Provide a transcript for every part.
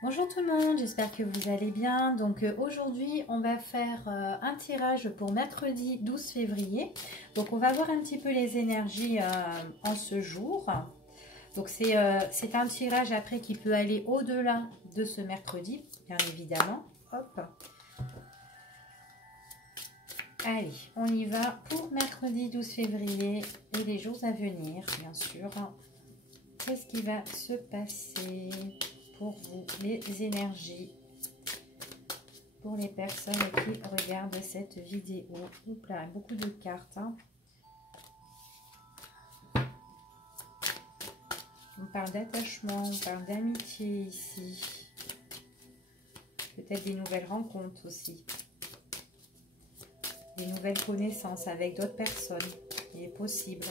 Bonjour tout le monde, j'espère que vous allez bien. Donc aujourd'hui, on va faire un tirage pour mercredi 12 février. Donc on va voir un petit peu les énergies en ce jour. Donc c'est un tirage après qui peut aller au-delà de ce mercredi, bien évidemment. Hop. Allez, on y va pour mercredi 12 février et les jours à venir, bien sûr. Qu'est-ce qui va se passer pour vous, les énergies, pour les personnes qui regardent cette vidéo? Oups là, beaucoup de cartes. Hein. On parle d'attachement, on parle d'amitié ici. Peut-être des nouvelles rencontres aussi. Des nouvelles connaissances avec d'autres personnes. Il est possible.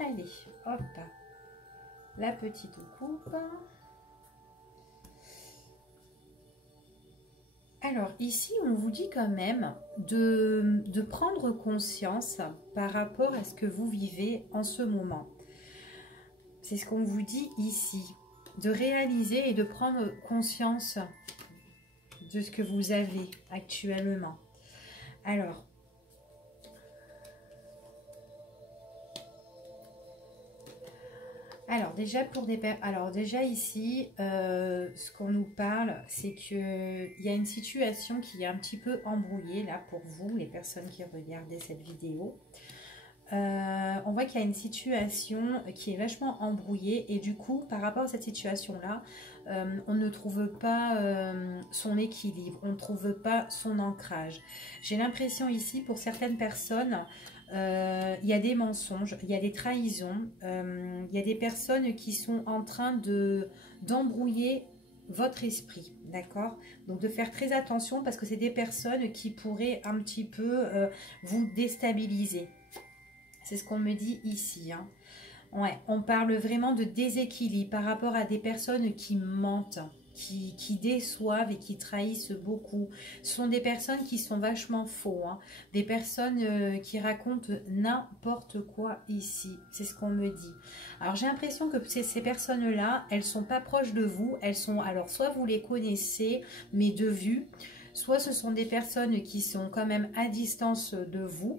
Allez, hop. La petite coupe. Alors ici, on vous dit quand même de prendre conscience par rapport à ce que vous vivez en ce moment. C'est ce qu'on vous dit ici. De réaliser et de prendre conscience de ce que vous avez actuellement. Alors déjà ici, ce qu'on nous parle, c'est qu'il y a une situation qui est un petit peu embrouillée là pour vous, les personnes qui regardaient cette vidéo. On voit qu'il y a une situation qui est vachement embrouillée et du coup, par rapport à cette situation-là, on ne trouve pas son équilibre, on ne trouve pas son ancrage. J'ai l'impression ici, pour certaines personnes, il y a des mensonges, il y a des trahisons, il y a des personnes qui sont en train d'embrouiller votre esprit, d'accord? Donc de faire très attention parce que c'est des personnes qui pourraient un petit peu vous déstabiliser. C'est ce qu'on me dit ici. Hein. Ouais, on parle vraiment de déséquilibre par rapport à des personnes qui mentent, qui déçoivent et qui trahissent beaucoup. Ce sont des personnes qui sont vachement faux, hein. Des personnes qui racontent n'importe quoi ici. C'est ce qu'on me dit. Alors j'ai l'impression que ces personnes-là, elles sont pas proches de vous. Elles sont, alors soit vous les connaissez, mais de vue, soit ce sont des personnes qui sont quand même à distance de vous.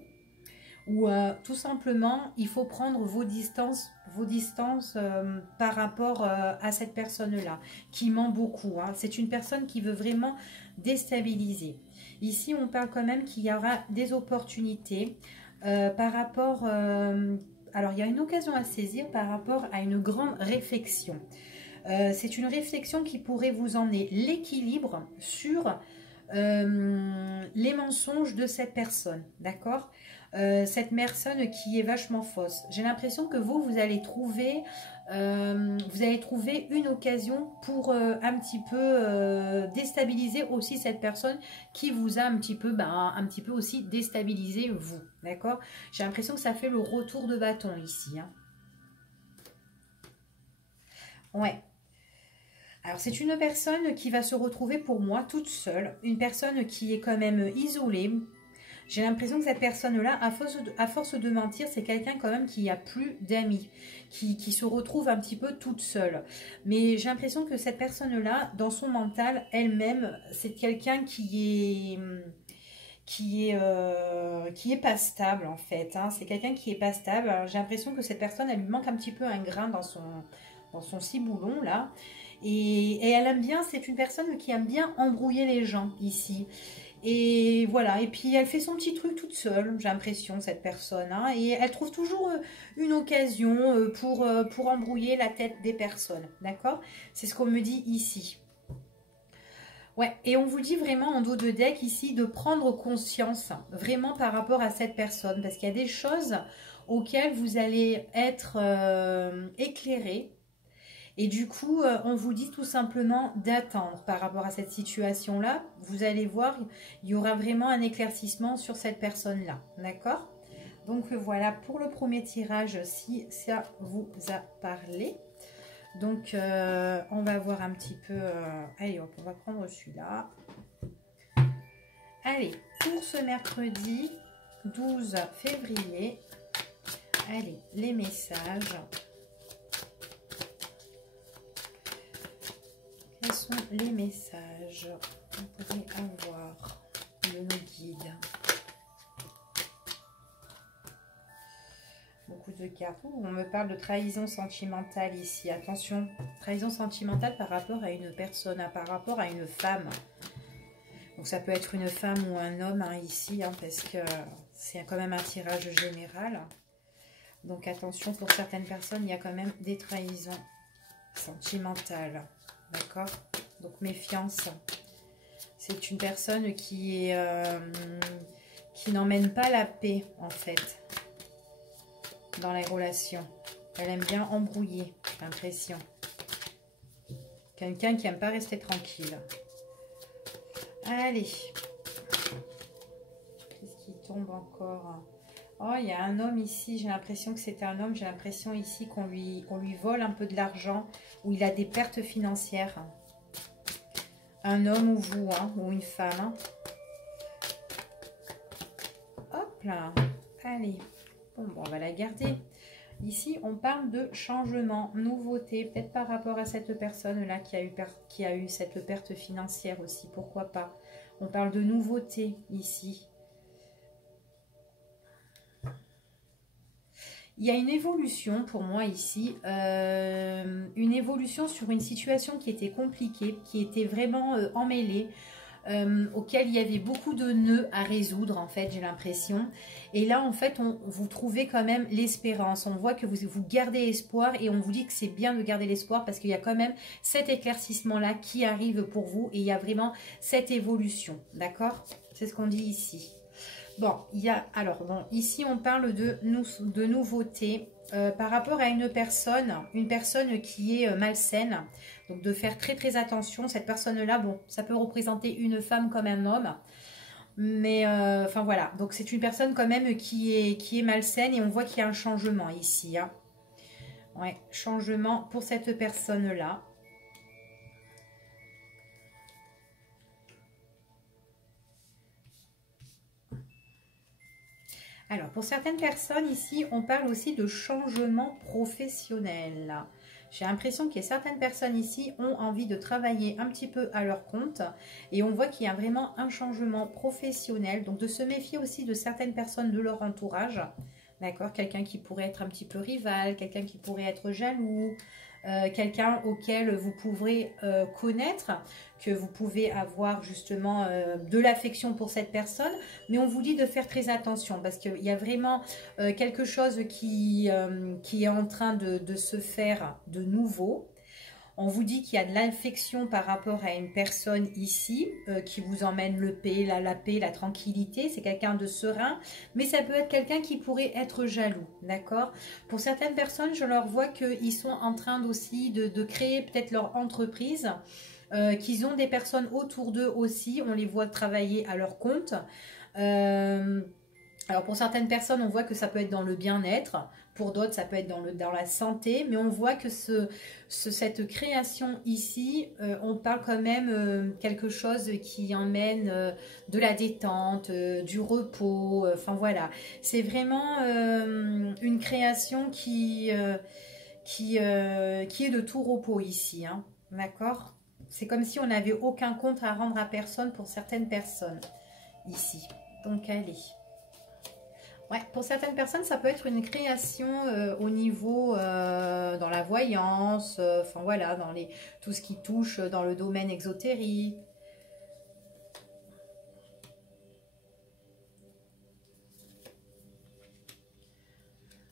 Ou tout simplement, il faut prendre vos distances par rapport à cette personne-là, qui ment beaucoup. Hein. C'est une personne qui veut vraiment déstabiliser. Ici, on parle quand même qu'il y aura des opportunités par rapport... alors, il y a une occasion à saisir par rapport à une grande réflexion. C'est une réflexion qui pourrait vous emmener l'équilibre sur les mensonges de cette personne, d'accord ? Cette personne qui est vachement fausse. J'ai l'impression que vous allez trouver une occasion pour un petit peu déstabiliser aussi cette personne qui vous a un petit peu aussi déstabilisé vous, d'accord? J'ai l'impression que ça fait le retour de bâton ici. Hein. Ouais. Alors, c'est une personne qui va se retrouver pour moi toute seule, une personne qui est quand même isolée. J'ai l'impression que cette personne-là, à force de mentir, c'est quelqu'un quand même qui a plus d'amis, qui se retrouve un petit peu toute seule. Mais j'ai l'impression que cette personne-là, dans son mental, elle-même, c'est quelqu'un qui est pas stable en fait. Hein. C'est quelqu'un qui est pas stable. J'ai l'impression que cette personne, elle lui manque un petit peu un grain dans son ciboulon là. Et elle aime bien, c'est une personne qui aime bien embrouiller les gens ici. Et voilà, et puis elle fait son petit truc toute seule, j'ai l'impression, cette personne. Hein, et elle trouve toujours une occasion pour embrouiller la tête des personnes, d'accord? C'est ce qu'on me dit ici. Ouais, et on vous dit vraiment en dos de deck ici de prendre conscience, vraiment par rapport à cette personne. Parce qu'il y a des choses auxquelles vous allez être éclairé. Et du coup, on vous dit tout simplement d'attendre par rapport à cette situation-là. Vous allez voir, il y aura vraiment un éclaircissement sur cette personne-là. D'accord? Donc voilà pour le premier tirage, si ça vous a parlé. Donc on va voir un petit peu... allez hop, on va prendre celui-là. Allez, pour ce mercredi 12 février, allez, les messages... sont les messages qu'on pourrait avoir de nos guides? Beaucoup de cartes. On me parle de trahison sentimentale ici. Attention, trahison sentimentale par rapport à une personne, par rapport à une femme. Donc ça peut être une femme ou un homme ici, parce que c'est quand même un tirage général. Donc attention, pour certaines personnes, il y a quand même des trahisons sentimentales. D'accord? Donc méfiance. C'est une personne qui n'emmène pas la paix, en fait, dans les relations. Elle aime bien embrouiller, j'ai l'impression. Quelqu'un qui n'aime pas rester tranquille. Allez. Qu'est-ce qui tombe encore? Oh, il y a un homme ici. J'ai l'impression que c'est un homme. J'ai l'impression ici qu'on lui vole un peu de l'argent. Ou il a des pertes financières. Un homme ou vous, ou une femme. Hop là. Allez. Bon, on va la garder. Ici, on parle de changement, nouveauté, peut-être par rapport à cette personne-là qui a eu cette perte financière aussi, pourquoi pas. On parle de nouveauté ici. Il y a une évolution pour moi ici, une évolution sur une situation qui était compliquée, qui était vraiment emmêlée, auquel il y avait beaucoup de nœuds à résoudre, en fait, j'ai l'impression. Et là, en fait, vous trouvez quand même l'espérance. On voit que vous gardez espoir et on vous dit que c'est bien de garder l'espoir parce qu'il y a quand même cet éclaircissement-là qui arrive pour vous et il y a vraiment cette évolution, d'accord? C'est ce qu'on dit ici. Bon, ici, on parle de nouveautés par rapport à une personne qui est malsaine. Donc, de faire très, très attention. Cette personne-là, bon, ça peut représenter une femme comme un homme. Mais, enfin, voilà. Donc, c'est une personne quand même qui est malsaine et on voit qu'il y a un changement ici. Ouais, changement pour cette personne-là. Alors, pour certaines personnes ici, on parle aussi de changement professionnel. J'ai l'impression qu'il y a certaines personnes ici ont envie de travailler un petit peu à leur compte et on voit qu'il y a vraiment un changement professionnel. Donc, de se méfier aussi de certaines personnes de leur entourage. D'accord? Quelqu'un qui pourrait être un petit peu rival, quelqu'un qui pourrait être jaloux, quelqu'un auquel vous pourrez connaître, que vous pouvez avoir justement de l'affection pour cette personne, mais on vous dit de faire très attention parce qu'il y a vraiment quelque chose qui est en train de se faire de nouveau. On vous dit qu'il y a de l'infection par rapport à une personne ici qui vous emmène la paix, la tranquillité. C'est quelqu'un de serein, mais ça peut être quelqu'un qui pourrait être jaloux, d'accord? Pour certaines personnes, je leur vois qu'ils sont en train aussi de créer peut-être leur entreprise, qu'ils ont des personnes autour d'eux aussi. On les voit travailler à leur compte. Alors pour certaines personnes, on voit que ça peut être dans le bien-être. Pour d'autres, ça peut être dans la santé. Mais on voit que cette création ici, on parle quand même quelque chose qui emmène de la détente, du repos. Enfin voilà, c'est vraiment une création qui est de tout repos ici. D'accord? C'est comme si on n'avait aucun compte à rendre à personne pour certaines personnes ici. Donc allez. Ouais, pour certaines personnes, ça peut être une création au niveau dans la voyance, enfin voilà, dans tout ce qui touche dans le domaine exotérique.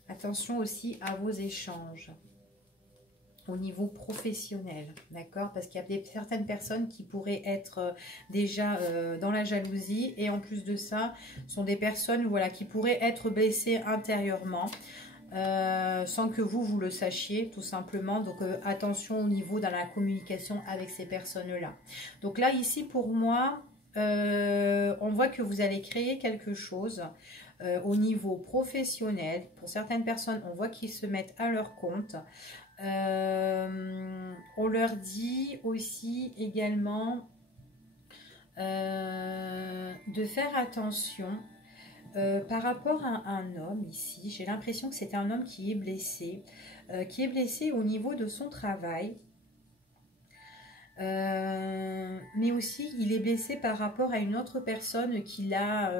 Attention aussi à vos échanges au niveau professionnel, d'accord? Parce qu'il y a certaines personnes qui pourraient être déjà dans la jalousie et en plus de ça, sont des personnes voilà, qui pourraient être blessées intérieurement sans que vous le sachiez tout simplement. Donc attention au niveau dans la communication avec ces personnes-là. Donc là, ici, pour moi, on voit que vous allez créer quelque chose au niveau professionnel. Pour certaines personnes, on voit qu'ils se mettent à leur compte. On leur dit aussi également de faire attention par rapport à un homme ici. J'ai l'impression que c'est un homme qui est blessé au niveau de son travail. Mais aussi, il est blessé par rapport à une autre personne qui l'a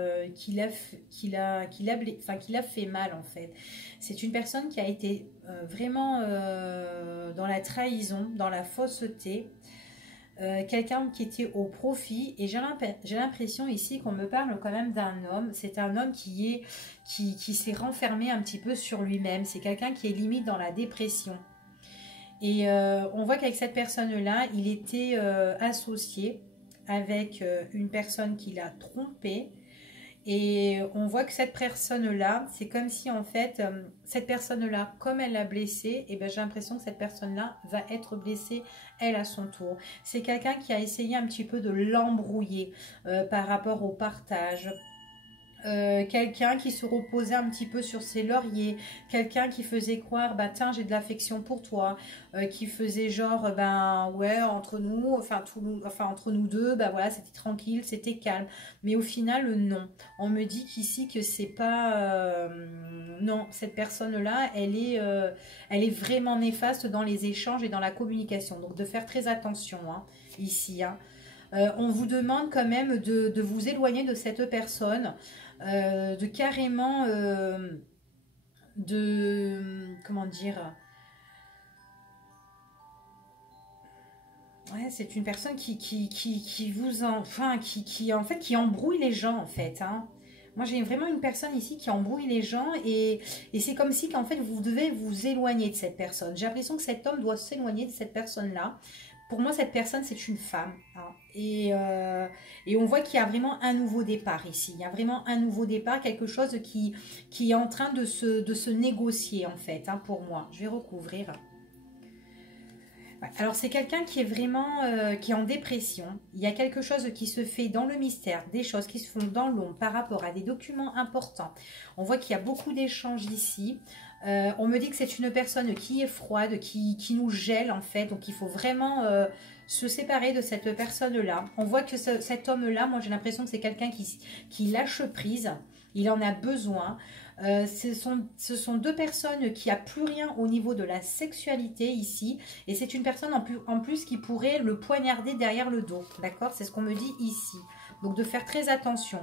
fait mal en fait. C'est une personne qui a été vraiment dans la trahison, dans la fausseté. Quelqu'un qui était au profit et j'ai l'impression ici qu'on me parle quand même d'un homme. C'est un homme qui s'est renfermé un petit peu sur lui-même. C'est quelqu'un qui est limite dans la dépression. Et on voit qu'avec cette personne-là, il était associé avec une personne qui l'a trompé. Et on voit que cette personne-là, c'est comme si en fait, cette personne-là, comme elle l'a blessé, et ben j'ai l'impression que cette personne-là va être blessée, elle, à son tour. C'est quelqu'un qui a essayé un petit peu de l'embrouiller par rapport au partage. Quelqu'un qui se reposait un petit peu sur ses lauriers, quelqu'un qui faisait croire, bah tiens, j'ai de l'affection pour toi, qui faisait genre, ben ouais, entre nous, enfin entre nous deux, bah voilà, c'était tranquille, c'était calme. Mais au final, non. On me dit qu'ici que c'est pas, non, cette personne-là, elle est vraiment néfaste dans les échanges et dans la communication. Donc de faire très attention, hein, ici, hein. On vous demande quand même de vous éloigner de cette personne, de carrément, comment dire, ouais, c'est une personne qui vous, enfin, en fait, qui embrouille les gens, en fait, hein. Moi, j'ai vraiment une personne ici qui embrouille les gens et c'est comme si qu'en fait, vous devez vous éloigner de cette personne. J'ai l'impression que cet homme doit s'éloigner de cette personne-là. Pour moi, cette personne, c'est une femme, hein. Et on voit qu'il y a vraiment un nouveau départ ici. Il y a vraiment un nouveau départ, quelque chose qui est en train de se négocier, en fait, hein, pour moi. Je vais recouvrir. Ouais. Alors c'est quelqu'un qui est vraiment qui est en dépression. Il y a quelque chose qui se fait dans le mystère, des choses qui se font dans l'ombre par rapport à des documents importants. On voit qu'il y a beaucoup d'échanges ici. On me dit que c'est une personne qui est froide, qui nous gèle en fait. Donc il faut vraiment se séparer de cette personne-là. On voit que cet homme-là, moi j'ai l'impression que c'est quelqu'un qui lâche prise. Il en a besoin. Ce sont deux personnes qui n'ont plus rien au niveau de la sexualité ici. Et c'est une personne en plus qui pourrait le poignarder derrière le dos. D'accord? C'est ce qu'on me dit ici. Donc de faire très attention.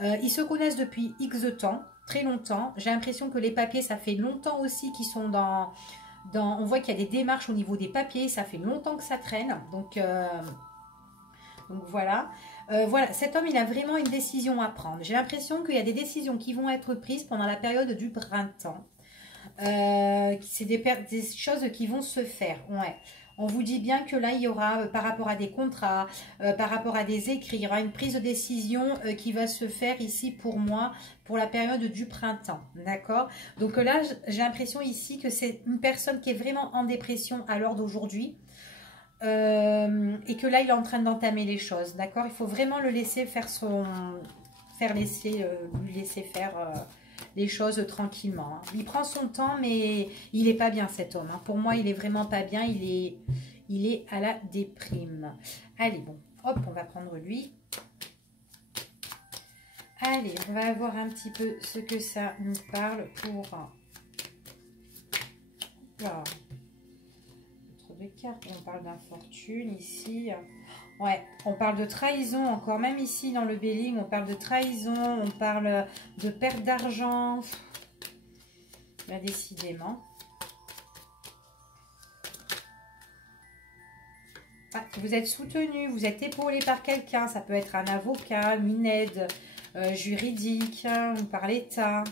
Ils se connaissent depuis X temps, très longtemps. J'ai l'impression que les papiers, ça fait longtemps aussi qu'ils sont on voit qu'il y a des démarches au niveau des papiers. Ça fait longtemps que ça traîne. Donc voilà. Voilà, cet homme, il a vraiment une décision à prendre. J'ai l'impression qu'il y a des décisions qui vont être prises pendant la période du printemps. C'est des choses qui vont se faire. Ouais. On vous dit bien que là, il y aura, par rapport à des contrats, par rapport à des écrits, il y aura une prise de décision qui va se faire ici pour moi, pour la période du printemps. D'accord? Donc là, j'ai l'impression ici que c'est une personne qui est vraiment en dépression à l'heure d'aujourd'hui. Et que là il est en train d'entamer les choses, d'accord? Il faut vraiment le laisser faire lui laisser faire les choses tranquillement, hein. Il prend son temps mais il est pas bien cet homme, hein. Pour moi il est vraiment pas bien, il est à la déprime. Allez, bon, hop, on va prendre lui. Allez, on va voir un petit peu ce que ça nous parle pour... Voilà. De cartes, on parle d'infortune ici. Ouais, on parle de trahison encore, même ici dans le Béling, on parle de trahison, on parle de perte d'argent. Là, décidément. Ah, vous êtes soutenu, vous êtes épaulé par quelqu'un, ça peut être un avocat, une aide juridique, ou par l'État.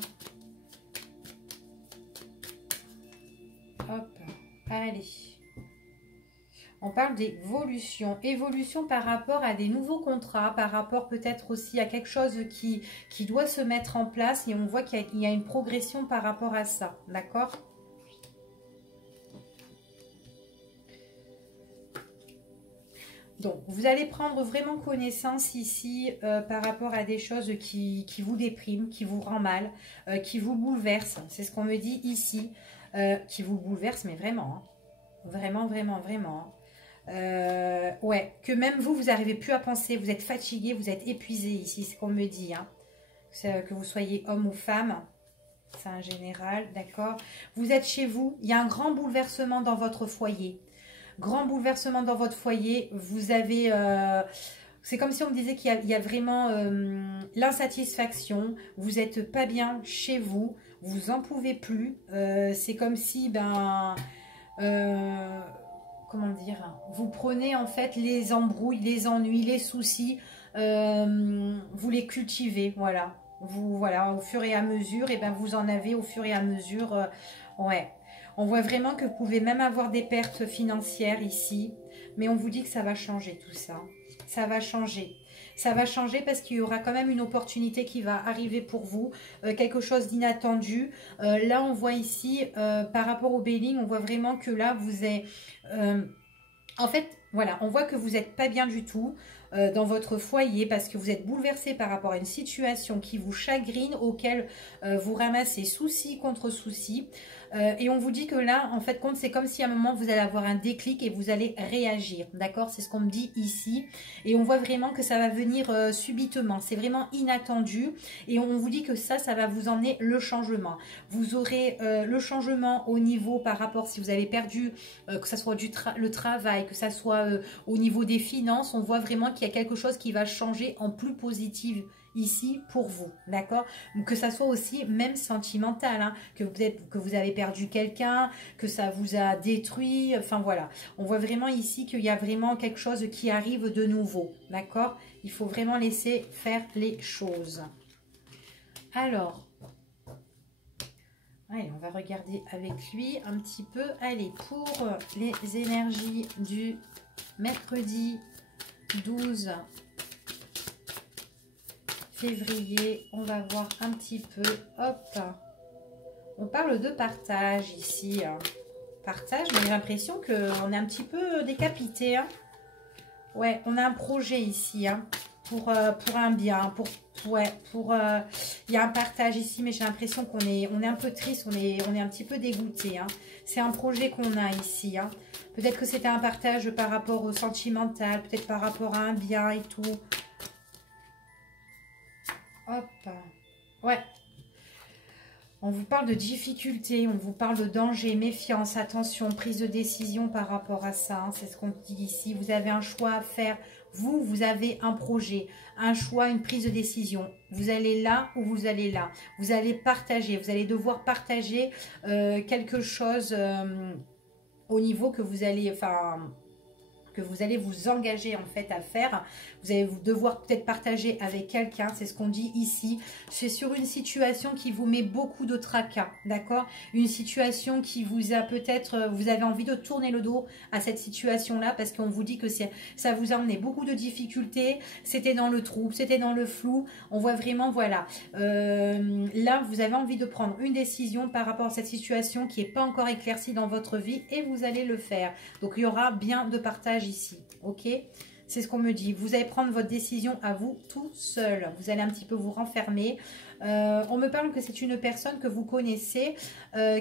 Hop, allez. On parle d'évolution. Évolution par rapport à des nouveaux contrats, par rapport peut-être aussi à quelque chose qui doit se mettre en place. Et on voit qu'il y a une progression par rapport à ça. D'accord? Donc, vous allez prendre vraiment connaissance ici par rapport à des choses qui vous dépriment, qui vous rend mal, qui vous bouleversent. C'est ce qu'on me dit ici. Qui vous bouleverse, mais vraiment. Hein. Vraiment, vraiment, vraiment. Ouais, que même vous n'arrivez plus à penser, vous êtes fatigué, vous êtes épuisé ici, c'est ce qu'on me dit, hein. Que vous soyez homme ou femme, c'est un général, d'accord. Vous êtes chez vous, il y a un grand bouleversement dans votre foyer. grand bouleversement dans votre foyer. Vous avez... c'est comme si on me disait qu'il y a vraiment l'insatisfaction. Vous n'êtes pas bien chez vous. Vous en pouvez plus. C'est comme si, ben... comment dire, vous prenez en fait les embrouilles, les ennuis, les soucis, vous les cultivez, voilà. Voilà, au fur et à mesure, et ben vous en avez au fur et à mesure, ouais. On voit vraiment que vous pouvez même avoir des pertes financières ici, mais on vous dit que ça va changer tout ça. Ça va changer. Ça va changer parce qu'il y aura quand même une opportunité qui va arriver pour vous, quelque chose d'inattendu. Là, on voit ici, par rapport au Béling, on voit vraiment que là, vous êtes... en fait, voilà, on voit que vous n'êtes pas bien du tout dans votre foyer parce que vous êtes bouleversé par rapport à une situation qui vous chagrine, auquel vous ramassez souci contre souci. Et on vous dit que là, en fait, c'est comme si à un moment, vous allez avoir un déclic et vous allez réagir. D'accord? C'est ce qu'on me dit ici. Et on voit vraiment que ça va venir subitement. C'est vraiment inattendu. Et on vous dit que ça va vous emmener le changement. Vous aurez le changement au niveau par rapport, si vous avez perdu, que ce soit le travail, que ce soit au niveau des finances. On voit vraiment qu'il y a quelque chose qui va changer en plus positif ici pour vous, d'accord? Que ça soit aussi même sentimental, hein, que vous avez perdu quelqu'un, que ça vous a détruit, enfin voilà. On voit vraiment ici qu'il y a vraiment quelque chose qui arrive de nouveau, d'accord? Il faut vraiment laisser faire les choses. Alors, allez, on va regarder avec lui un petit peu. Allez, pour les énergies du mercredi 12 février, on va voir un petit peu, hop, on parle de partage ici, hein. Partage, mais j'ai l'impression qu'on est un petit peu décapité, hein. Ouais, on a un projet ici, hein, pour un bien, il y a un partage ici, mais j'ai l'impression qu'on est un peu triste, on est un petit peu dégoûté, hein. C'est un projet qu'on a ici, hein. Peut-être que c'était un partage par rapport au sentimental, peut-être par rapport à un bien et tout. Hop, ouais. On vous parle de difficultés, on vous parle de danger, méfiance, attention, prise de décision par rapport à ça. Hein, c'est ce qu'on dit ici. Vous avez un choix à faire. Vous avez un projet, un choix, une prise de décision. Vous allez là ou vous allez là. Vous allez partager. Vous allez devoir partager quelque chose au niveau que vous allez... que vous allez vous engager en fait à faire. Vous allez devoir peut-être partager avec quelqu'un, c'est ce qu'on dit ici. C'est sur une situation qui vous met beaucoup de tracas, d'accord? Une situation qui vous a peut-être, vous avez envie de tourner le dos à cette situation-là parce qu'on vous dit que ça vous a emmené beaucoup de difficultés, c'était dans le trouble, c'était dans le flou. On voit vraiment, voilà, là vous avez envie de prendre une décision par rapport à cette situation qui n'est pas encore éclaircie dans votre vie et vous allez le faire. Donc il y aura bien de partage ici, ok? C'est ce qu'on me dit. Vous allez prendre votre décision à vous tout seul. Vous allez un petit peu vous renfermer. On me parle que c'est une personne que vous connaissez,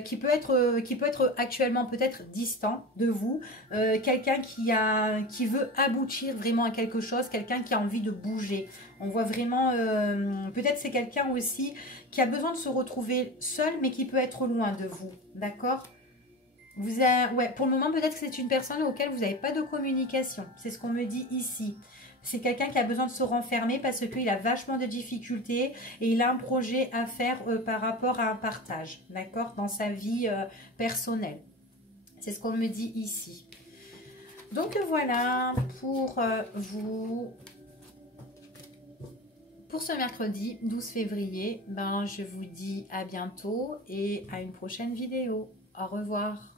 qui peut être actuellement peut-être distant de vous. Quelqu'un qui veut aboutir vraiment à quelque chose. Quelqu'un qui a envie de bouger. On voit vraiment... peut-être c'est quelqu'un aussi qui a besoin de se retrouver seul, mais qui peut être loin de vous. D'accord ? Ouais, pour le moment, peut-être que c'est une personne auquel vous n'avez pas de communication. C'est ce qu'on me dit ici. C'est quelqu'un qui a besoin de se renfermer parce qu'il a vachement de difficultés et il a un projet à faire par rapport à un partage, d'accord, dans sa vie personnelle. C'est ce qu'on me dit ici. Donc voilà pour vous. Pour ce mercredi 12 février, ben, je vous dis à bientôt et à une prochaine vidéo. Au revoir.